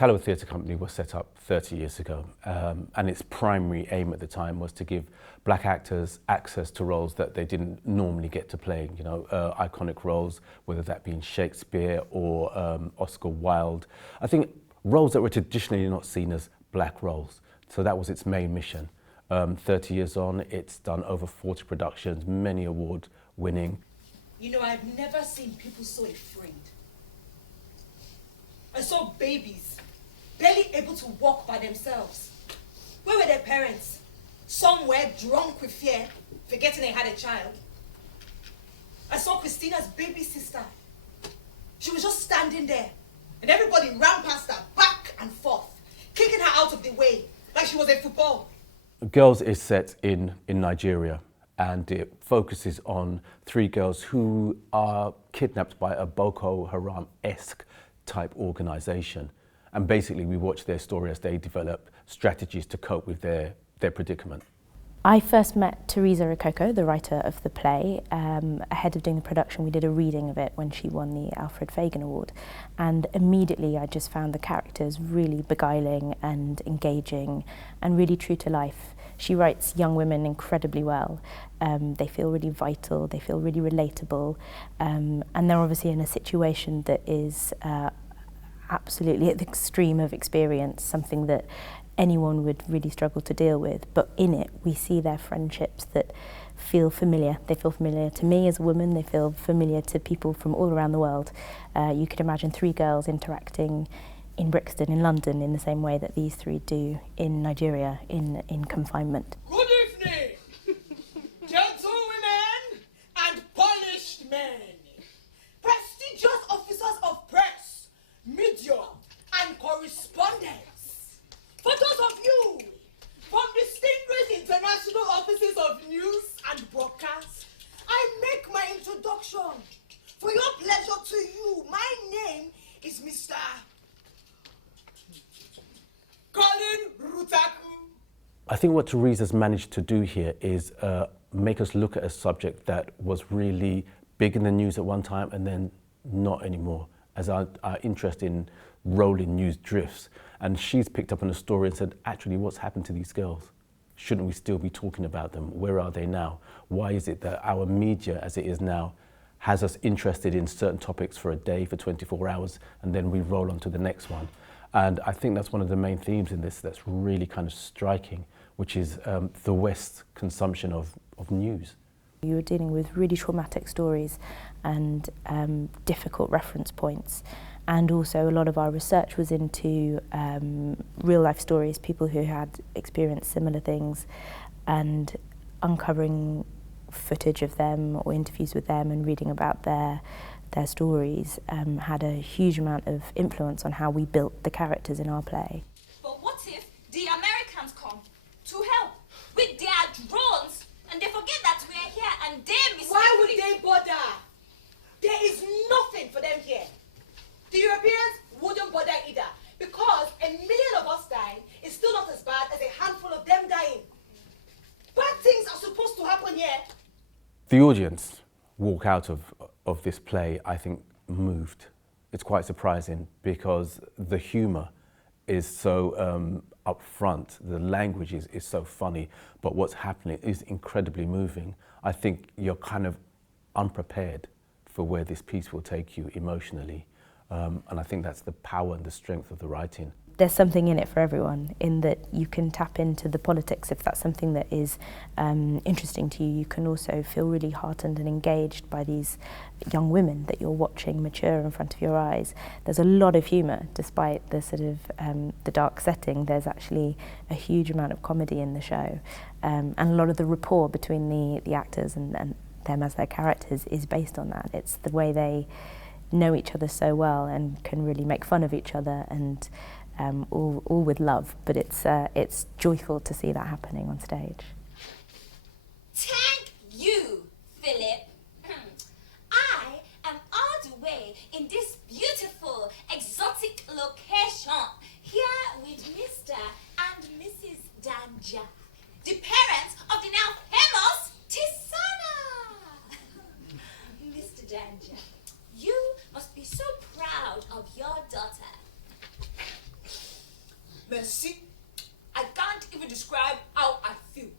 Talawa Theatre Company was set up 30 years ago, and its primary aim at the time was to give black actors access to roles that they didn't normally get to play, you know, iconic roles, whether that be in Shakespeare or Oscar Wilde. I think roles that were traditionally not seen as black roles. So that was its main mission. 30 years on, it's done over 40 productions, many award winning. You know, I've never seen people so afraid. I saw babies barely able to walk by themselves. Where were their parents? Somewhere drunk with fear, forgetting they had a child. I saw Christina's baby sister. She was just standing there, and everybody ran past her, back and forth, kicking her out of the way, like she was a football. Girls is set in Nigeria, and it focuses on 3 girls who are kidnapped by a Boko Haram-esque type organisation. And basically we watch their story as they develop strategies to cope with their predicament. I first met Therese Ikoko, the writer of the play. Ahead of doing the production, we did a reading of it when she won the Alfred Fagan Award. And immediately I just found the characters really beguiling and engaging and really true to life. She writes young women incredibly well. They feel really vital, they feel really relatable, and they're obviously in a situation that is absolutely at the extreme of experience, something that anyone would really struggle to deal with. But in it, we see their friendships that feel familiar. They feel familiar to me as a woman, they feel familiar to people from all around the world. You could imagine 3 girls interacting in Brixton, in London, in the same way that these 3 do in Nigeria, in confinement. Good evening, gentlewomen and polished men, prestigious officers of press, media and correspondence. For those of you from distinguished international offices of news and broadcast, I make my introduction. For your pleasure to you, my name is Mr. Colin Rutaku. I think what Therese has managed to do here is make us look at a subject that was really big in the news at one time and then not anymore, as our interest in rolling news drifts. And she's picked up on a story and said, actually, what's happened to these girls? Shouldn't we still be talking about them? Where are they now? Why is it that our media, as it is now, has us interested in certain topics for a day, for 24 hours, and then we roll on to the next one? And I think that's one of the main themes in this that's really kind of striking, which is the West's consumption of news. You were dealing with really traumatic stories and difficult reference points. And also a lot of our research was into real life stories, people who had experienced similar things, and uncovering footage of them or interviews with them and reading about their stories had a huge amount of influence on how we built the characters in our play. But what if the Americans come to help with their drones and they forget that we're here and they mistakenly... Why would they bother? There is nothing for them here. The Europeans wouldn't bother either, because 1 million of us dying is still not as bad as a handful of them dying. Bad things are supposed to happen here. The audience walk out of this play, I think, moved. It's quite surprising because the humour is so upfront, the language is so funny, but what's happening is incredibly moving. I think you're kind of unprepared for where this piece will take you emotionally. And I think that's the power and the strength of the writing. There's something in it for everyone, in that you can tap into the politics if that's something that is interesting to you. You can also feel really heartened and engaged by these young women that you're watching mature in front of your eyes. There's a lot of humour, despite the sort of the dark setting. There's actually a huge amount of comedy in the show, and a lot of the rapport between the actors and them as their characters is based on that. It's the way they know each other so well and can really make fun of each other, and all with love, but it's joyful to see that happening on stage. Thank you, Philip. I am all the way in this beautiful, exotic location here with Mr. and Mrs. Danja, the parents of the now famous Tisana. Mr. Danja, you must be so proud of your daughter. Merci. I can't even describe how I feel.